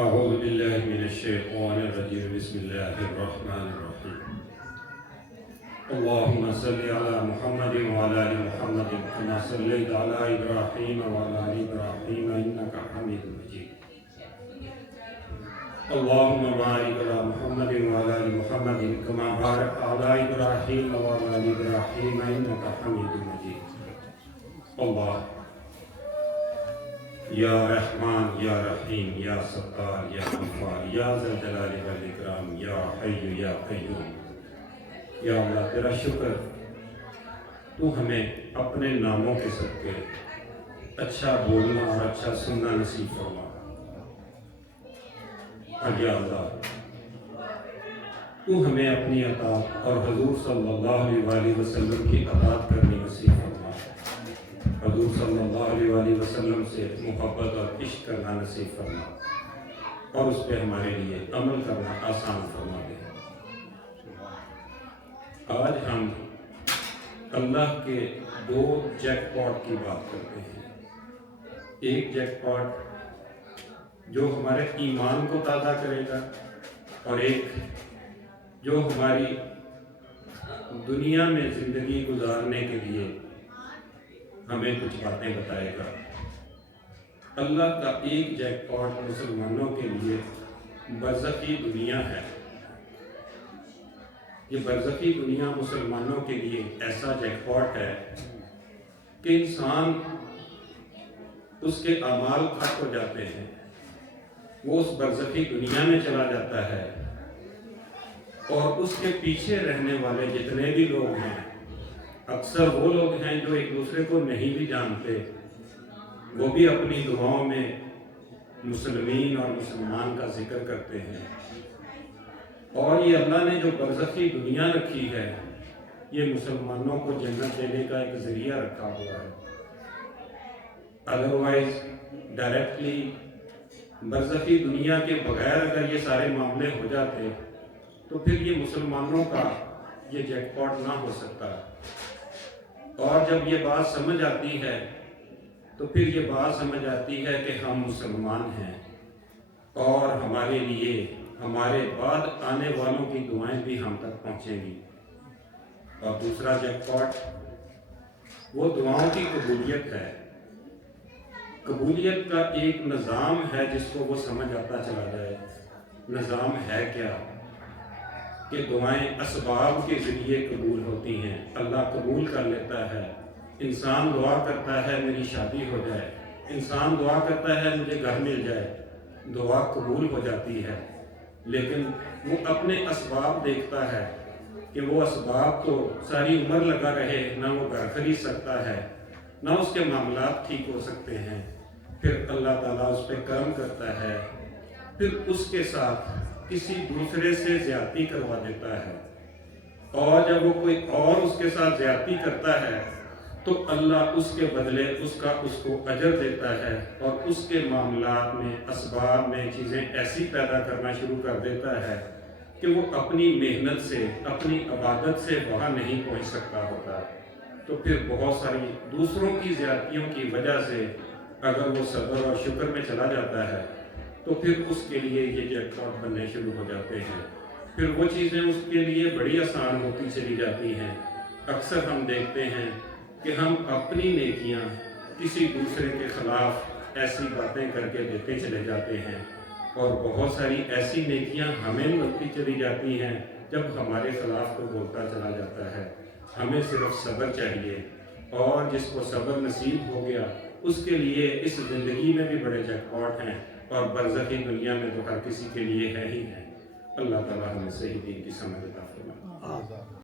أعوذ بالله من الشيطان الرجيم بسم الله الرحمن الرحيم اللهم صل على محمد وعلى آل محمد كما صليت على إبراهيم وعلى آل إبراهيم إنك حميد مجيد اللهم بارك على محمد وعلى آل محمد كما باركت على إبراهيم وعلى آل إبراهيم إنك حميد مجيد الله یا رحمان یا رحیم یا ستار یا غفار یا ذی الجلال والاکرام یا حی یا قیوم یا اللہ تیرا شکر تو ہمیں اپنے ناموں کے صدقے اچھا بولنا اور اچھا سننا نصیب فرما۔ اور یا اللہ تو ہمیں اپنی اطاعت اور حضور صلی اللہ علیہ وسلم کی اطاعت کرنی نصیب فرما۔ حضور صلی اللہ علیہ وسلم سے محبت اور عشق کرنا نصیب فرما اور اس پہ ہمارے لیے عمل کرنا آسان فرما دے۔ آج ہم اللہ کے دو جیک پاٹ کی بات کرتے ہیں۔ ایک جیک پاٹ جو ہمارے ایمان کو تازہ کرے گا اور ایک جو ہماری دنیا میں زندگی گزارنے کے لیے ہمیں کچھ باتیں بتائے گا۔ اللہ کا ایک جیک پاٹ مسلمانوں کے لیے برزخی دنیا ہے۔ یہ برزخی دنیا مسلمانوں کے لیے ایسا جیک پاٹ ہے کہ انسان اس کے اعمال ختم ہو جاتے ہیں، وہ اس برزخی دنیا میں چلا جاتا ہے اور اس کے پیچھے رہنے والے جتنے بھی لوگ ہیں، اکثر وہ لوگ ہیں جو ایک دوسرے کو نہیں بھی جانتے، وہ بھی اپنی دعاؤں میں مسلمین اور مسلمان کا ذکر کرتے ہیں۔ اور یہ اللہ نے جو برزخی دنیا رکھی ہے، یہ مسلمانوں کو جنت دینے کا ایک ذریعہ رکھا ہوا ہے۔ ادروائز ڈائریکٹلی برزخی دنیا کے بغیر اگر یہ سارے معاملے ہو جاتے تو پھر یہ مسلمانوں کا یہ جیک پاٹ نہ ہو سکتا۔ اور جب یہ بات سمجھ آتی ہے تو پھر یہ بات سمجھ آتی ہے کہ ہم مسلمان ہیں اور ہمارے لیے ہمارے بعد آنے والوں کی دعائیں بھی ہم تک پہنچیں گی۔ اور دوسرا جیک پاٹ وہ دعاؤں کی قبولیت ہے۔ قبولیت کا ایک نظام ہے جس کو وہ سمجھ آتا چلا جائے۔ نظام ہے کیا کہ دعائیں اسباب کے ذریعے قبول ہوتی ہیں، اللہ قبول کر لیتا ہے۔ انسان دعا کرتا ہے میری شادی ہو جائے، انسان دعا کرتا ہے مجھے گھر مل جائے، دعا قبول ہو جاتی ہے۔ لیکن وہ اپنے اسباب دیکھتا ہے کہ وہ اسباب تو ساری عمر لگا رہے، نہ وہ گھر خرید سکتا ہے، نہ اس کے معاملات ٹھیک ہو سکتے ہیں۔ پھر اللہ تعالیٰ اس پہ کرم کرتا ہے، پھر اس کے ساتھ کسی دوسرے سے زیادتی کروا دیتا ہے، اور جب وہ کوئی اور اس کے ساتھ زیادتی کرتا ہے تو اللہ اس کے بدلے اس کو اجر دیتا ہے اور اس کے معاملات میں اسباب میں چیزیں ایسی پیدا کرنا شروع کر دیتا ہے کہ وہ اپنی محنت سے اپنی عبادت سے وہاں نہیں پہنچ سکتا ہوتا۔ تو پھر بہت ساری دوسروں کی زیادتیوں کی وجہ سے اگر وہ صبر اور شکر میں چلا جاتا ہے تو پھر اس کے لیے یہ جیک پاٹ بننے شروع ہو جاتے ہیں۔ پھر وہ چیزیں اس کے لیے بڑی آسان ہوتی چلی جاتی ہیں۔ اکثر ہم دیکھتے ہیں کہ ہم اپنی نیکیاں کسی دوسرے کے خلاف ایسی باتیں کر کے دیتے چلے جاتے ہیں، اور بہت ساری ایسی نیکیاں ہمیں ملتی چلی جاتی ہیں جب ہمارے خلاف کوئی بولتا چلا جاتا ہے۔ ہمیں صرف صبر چاہیے، اور جس کو صبر نصیب ہو گیا اس کے لیے اس زندگی میں بھی بڑے جیک پاٹ ہیں، اور برزخی دنیا میں تو ہر کسی کے لیے ہے ہی ہے۔ اللہ تعالیٰ ہمیں صحیح دین کی سمجھ عطا فرمائے۔